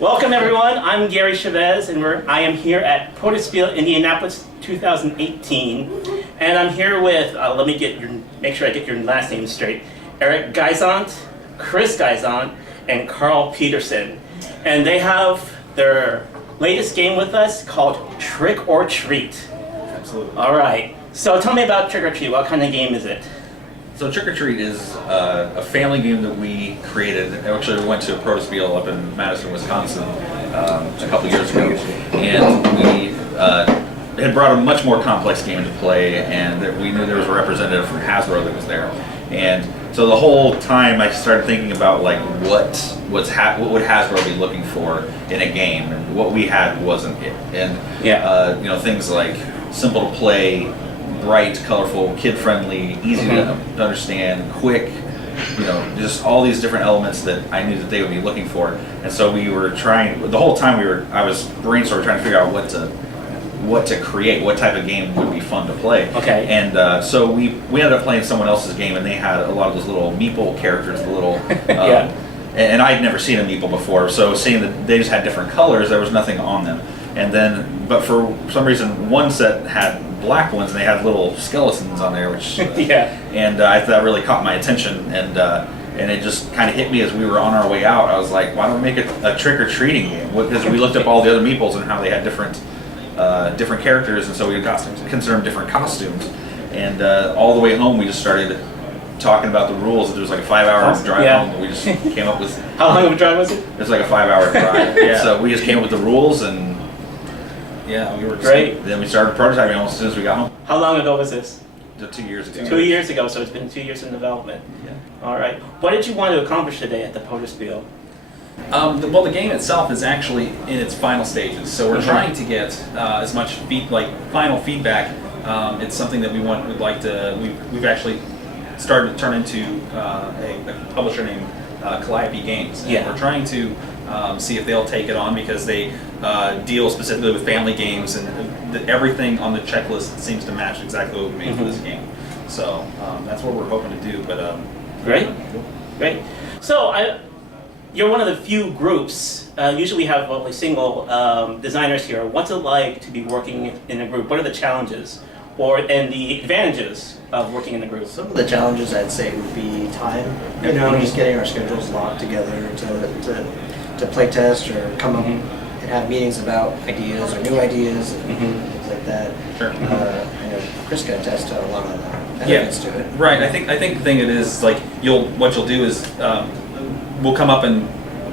Welcome everyone, I'm Gary Chavez and I am here at Protospiel, Indianapolis 2018. And I'm here with, let me make sure I get your last name straight, Eric Gaizat, Chris Gaizat, and Karle Peterson. And they have their latest game with us called Trick or Treat. Absolutely. All right, so tell me about Trick or Treat. What kind of game is it? So Trick or Treat is a family game that we created. Actually, we went to a Protospiel up in Madison, Wisconsin a couple years ago, and we had brought a much more complex game to play, and we knew there was a representative from Hasbro that was there. And so the whole time I started thinking about like what would Hasbro be looking for in a game, and what we had wasn't it. And things like simple to play, bright, colorful, kid-friendly, easy to understand, quick, just all these different elements that I knew that they would be looking for. And so we were trying, the whole time I was brainstorming, trying to figure out what to create, what type of game would be fun to play. Okay. And so we ended up playing someone else's game, and they had a lot of those little meeple characters, the little, and I'd never seen a meeple before, so seeing that they just had different colors, there was nothing on them. And then, but for some reason, one set had black ones, and they had little skeletons on there, which and I thought that really caught my attention, and it just kind of hit me as we were on our way out. I was like, why don't we make a trick or treating game? Because we looked up all the other meeples and how they had different characters, and so we considered them different costumes. And all the way home, we just started talking about the rules. There was like a 5-hour drive home, and we just came up with. How long of a drive was it? It was like a 5-hour drive. So we just came up with the rules, and we were great. Then we started prototyping almost as soon as we got home. How long ago was this? 2 years ago. 2 years ago, so it's been 2 years in development. Yeah. All right. What did you want to accomplish today at the Protospiel? Well, the game itself is actually in its final stages, so we're trying to get as much final feedback. It's something that we've actually started to turn into a publisher named Calliope Games. And we're trying to see if they'll take it on, because they deal specifically with family games, and everything on the checklist seems to match exactly what we made for this game. So that's what we're hoping to do. But Great. So you're one of the few groups. Usually we have only single designers here. What's it like to be working in a group? What are the challenges and the advantages of working in a group? Some of the challenges I'd say would be time. Just getting our schedules locked together to play test or come up and have meetings about ideas or new ideas and things like that. Sure. I know Chris can attest to a lot of benefits to it. Right. I think the thing it is like what you'll do is we'll come up and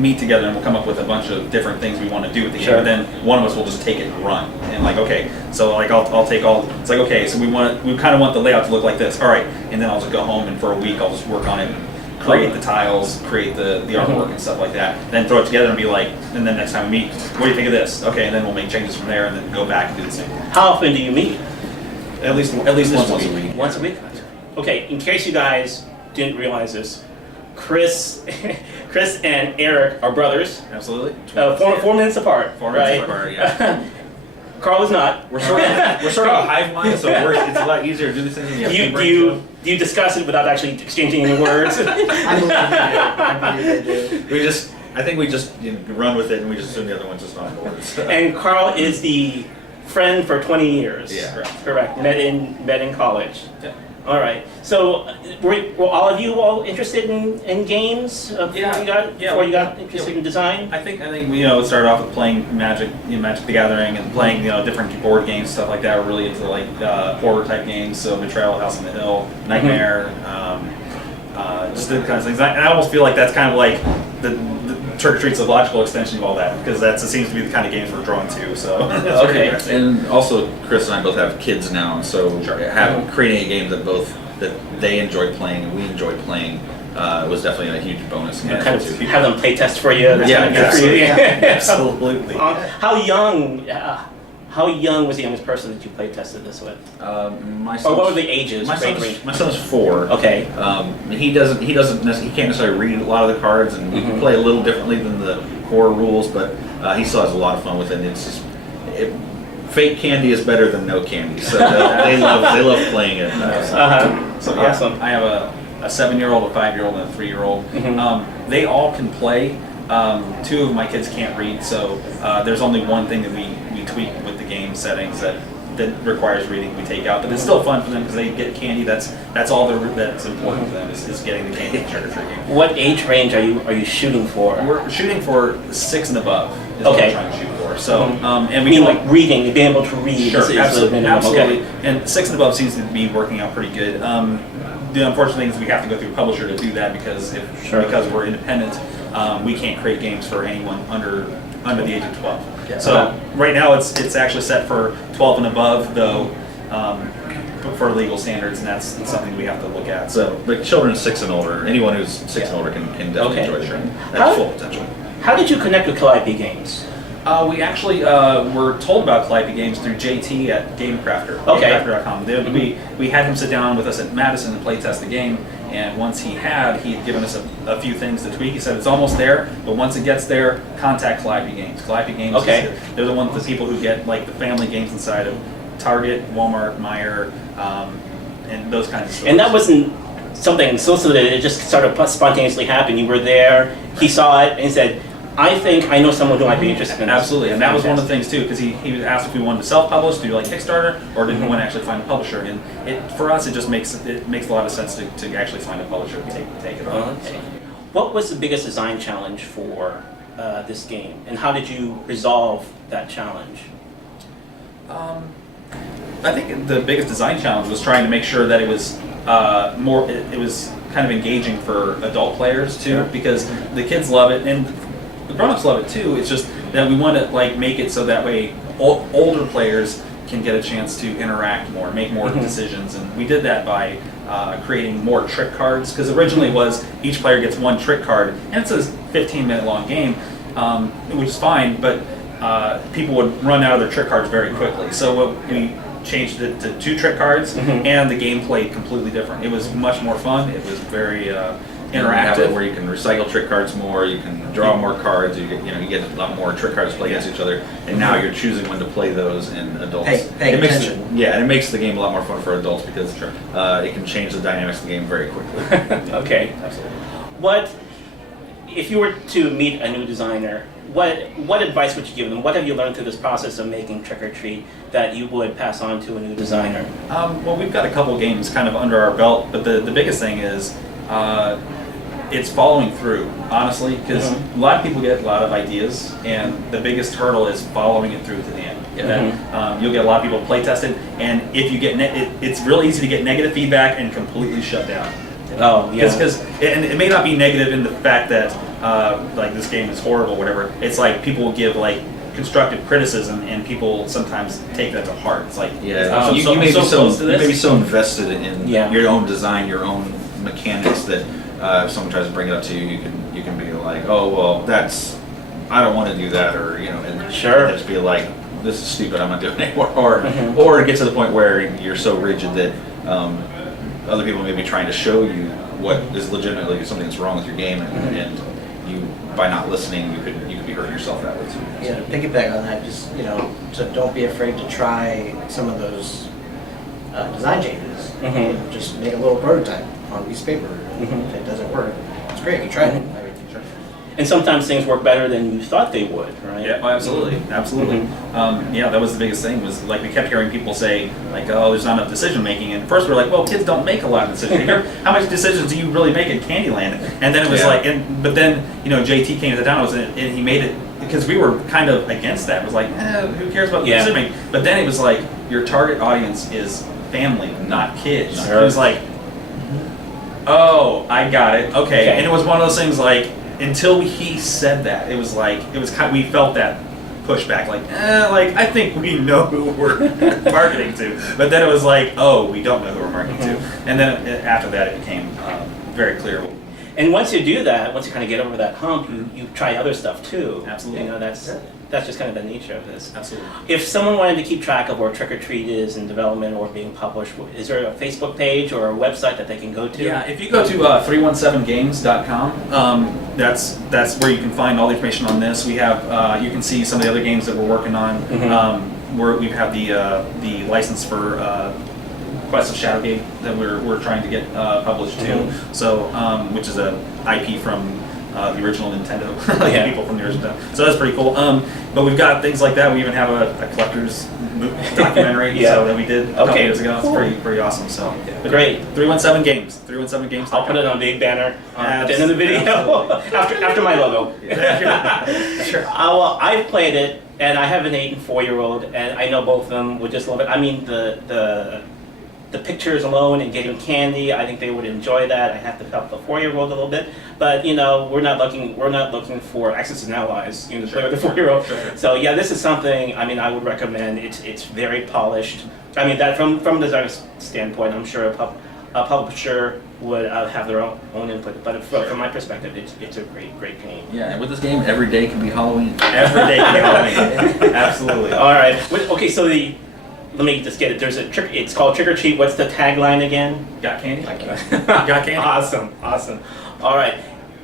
meet together, and we'll come up with a bunch of different things we want to do with the game. But then one of us will just take it and run, and I'll take all. It's like, okay, so we kind of want the layout to look like this. All right, and then I'll just go home, and for a week I'll just work on it, and create the tiles, create the artwork and stuff like that. Then throw it together and be like, and then next time we meet, what do you think of this? Okay, and then we'll make changes from there, and then go back and do the same. How often do you meet? At least once a week. Once a week? Okay, in case you guys didn't realize this, Chris and Eric are brothers. Absolutely. 4 minutes apart. 4 minutes apart, yeah. Karle is not. We're sort of a hive mind, so it's a lot easier to do this thing than do you discuss it without actually exchanging any words? I believe they do. I think we just run with it, and we just assume the other one's just on board. And Karle is the friend for 20 years. Yeah. Correct. Met in college. Yeah. All right. So, were all of you interested in games before you got interested in design? I think it started off with playing Magic, Magic the Gathering, and playing different board games, stuff like that. We're really into horror type games, so Betrayal, House on the Hill, Nightmare, just the kinds of things. I almost feel like that's kind of like the Trick or Treat's a logical extension of all that, because it seems to be the kind of games we're drawn to. So okay. And also, Chris and I both have kids now, so creating a game that they enjoy playing and we enjoy playing was definitely a huge bonus. Kind of have them play test for you. Absolutely. How young was the youngest person that you play tested this with? Or what were the ages? My son's 4. Okay. He can't necessarily read a lot of the cards, and we can play a little differently than the core rules, but he still has a lot of fun with it. It's just fake candy is better than no candy, so they love playing it. So awesome. I have a 7-year-old, a 5-year-old, and a 3-year-old. They all can play, 2 of my kids can't read, so there's only one thing that we tweak with the game settings that requires reading we take out, but it's still fun for them because they get candy. That's all that's important to them is getting the candy trick-or-treating. What age range are you shooting for? We're shooting for 6 and above is what we're trying to shoot for. So and we mean can, like reading, being able to read. sure, is absolutely, the minimum. absolutely. Okay. And 6 and above seems to be working out pretty good. The unfortunate thing is we have to go through a publisher to do that because because we're independent, we can't create games for anyone under the age of 12. Yeah. So right now it's actually set for 12 and above, though, for legal standards, and that's something we have to look at. So Like children 6 and older, anyone who's 6 and older can definitely Okay. enjoy the game. How- That's full potential. How did you connect with Calliope Games? we actually were told about Calliope Games through JT at GameCrafter, Okay. GameCrafter.com. We had him sit down with us at Madison and play test the game, and once he'd given us a few things to tweak. He said it's almost there, but once it gets there, contact Calliope Games. Calliope Games, Okay. they're the people who get like the family games inside of Target, Walmart, Meijer, and those kinds of stores. And that wasn't something solicited, it just sort of spontaneously happened. You were there, he saw it, and he said, I think I know someone who might be interested in this. Absolutely, and that was one of the things too, because he asked if we wanted to self-publish, do like Kickstarter, or did we want to actually find a publisher. And for us, it just makes a lot of sense to actually find a publisher and take it on. Okay. What was the biggest design challenge for this game, and how did you resolve that challenge? I think the biggest design challenge was trying to make sure that it was it was kind of engaging for adult players too, because the kids love it and the grown-ups love it too. It's just that we want to like make it so that way older players can get a chance to interact more, make more decisions, and we did that by creating more trick cards, because originally it was each player gets one trick card, and it's a 15-minute long game, which is fine, but people would run out of their trick cards very quickly. So what we changed it to 2 trick cards, and the game played completely different. It was much more fun. It was very You have it interactive. where you can recycle trick cards more, you can draw more cards, you get a lot more trick cards to play against each other, and now you're choosing when to play those in adults. Paying It makes attention. and it makes the game a lot more fun for adults because it can change the dynamics of the game very quickly. Okay. Absolutely. What, if you were to meet a new designer, what advice would you give them? What have you learned through this process of making Trick or Treat that you would pass on to a new designer? Well, we've got a couple games kind of under our belt, but the biggest thing is it's following through, honestly, because a lot of people get a lot of ideas, and the biggest hurdle is following it through to the end. That, you'll get a lot of people play tested, and if you get it's real easy to get negative feedback and completely shut down. Oh, yeah. Because and it may not be negative in the fact that like this game is horrible, or whatever. It's like people will give like constructive criticism, and people sometimes take that to heart. It's like You I'm may be close to this. so invested in Yeah. your own design, your own mechanics that if someone tries to bring it up to you, you can be like, oh well, I don't want to do that, or and Sure. just be like, this is stupid, I'm not doing it anymore, or get to the point where you're so rigid that other people may be trying to show you what is legitimately something that's wrong with your game, and you, by not listening, you could be hurting yourself that way too. Yeah, to piggyback on that, just so don't be afraid to try some of those design changes. Just make a little prototype on a piece of paper. If it doesn't work, it's great. You tried it. I mean, sure. And sometimes things work better than you thought they would, right? Yeah, oh, absolutely, absolutely. Yeah, that was the biggest thing. Was like we kept hearing people say like, "Oh, there's not enough decision making." And first we were like, "Well, kids don't make a lot of decisions. How much decisions do you really make in Candyland?" And then it was like, but then JT came to town and he made it, because we were kind of against that. It was like, who cares about the decision making? But then it was like, your target audience is family, not kids. Sure. It was like, oh, I got it. Okay. And it was one of those things like, until he said that, it was we felt that pushback, like I think we know who we're marketing to, but then it was like, oh, we don't know who we're marketing to, and then after that it became very clear. And once you do that, once you kind of get over that hump, you try other stuff too. Absolutely. That's just kind of the nature of this. Absolutely. If someone wanted to keep track of where Trick or Treat is in development or being published, is there a Facebook page or a website that they can go to? Yeah, if you go to 317games.com, that's where you can find all the information on this. We have you can see some of the other games that we're working on. We have the license for Quest of Shadowgate that we're trying to get published too. So which is a IP from the original Nintendo, Yeah. people from the original Nintendo. So that's pretty cool. But we've got things like that. We even have a collector's documentary Yeah. so that we did a couple Okay, years ago. cool. It's pretty awesome. So Great. 317 Games. 317 Games. I'll put it on a big banner at the end of the video after my logo. Sure. Well, I've played it, and I have an 8 and 4-year-old, and I know both of them would just love it. I mean, the pictures alone and getting candy, I think they would enjoy that. I have to help the 4-year-old a little bit, but you know, we're not looking for X's and allies, you know, to play with the 4-year-old. Sure. So yeah, this is something. I mean, I would recommend. It's very polished. I mean, that from a design standpoint, I'm sure a publisher would have their own input. But from my perspective, it's a great game. Yeah, and with this game, every day can be Halloween. Every day can be Halloween. Absolutely. All right. Okay, so let me just get it. There's a trick. It's called Trick or Treat. What's the tagline again? Got candy? Got candy. Awesome. All right,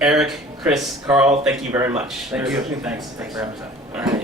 Eric, Chris, Karl, thank you very much. Thank you. Thanks for having us out. All right.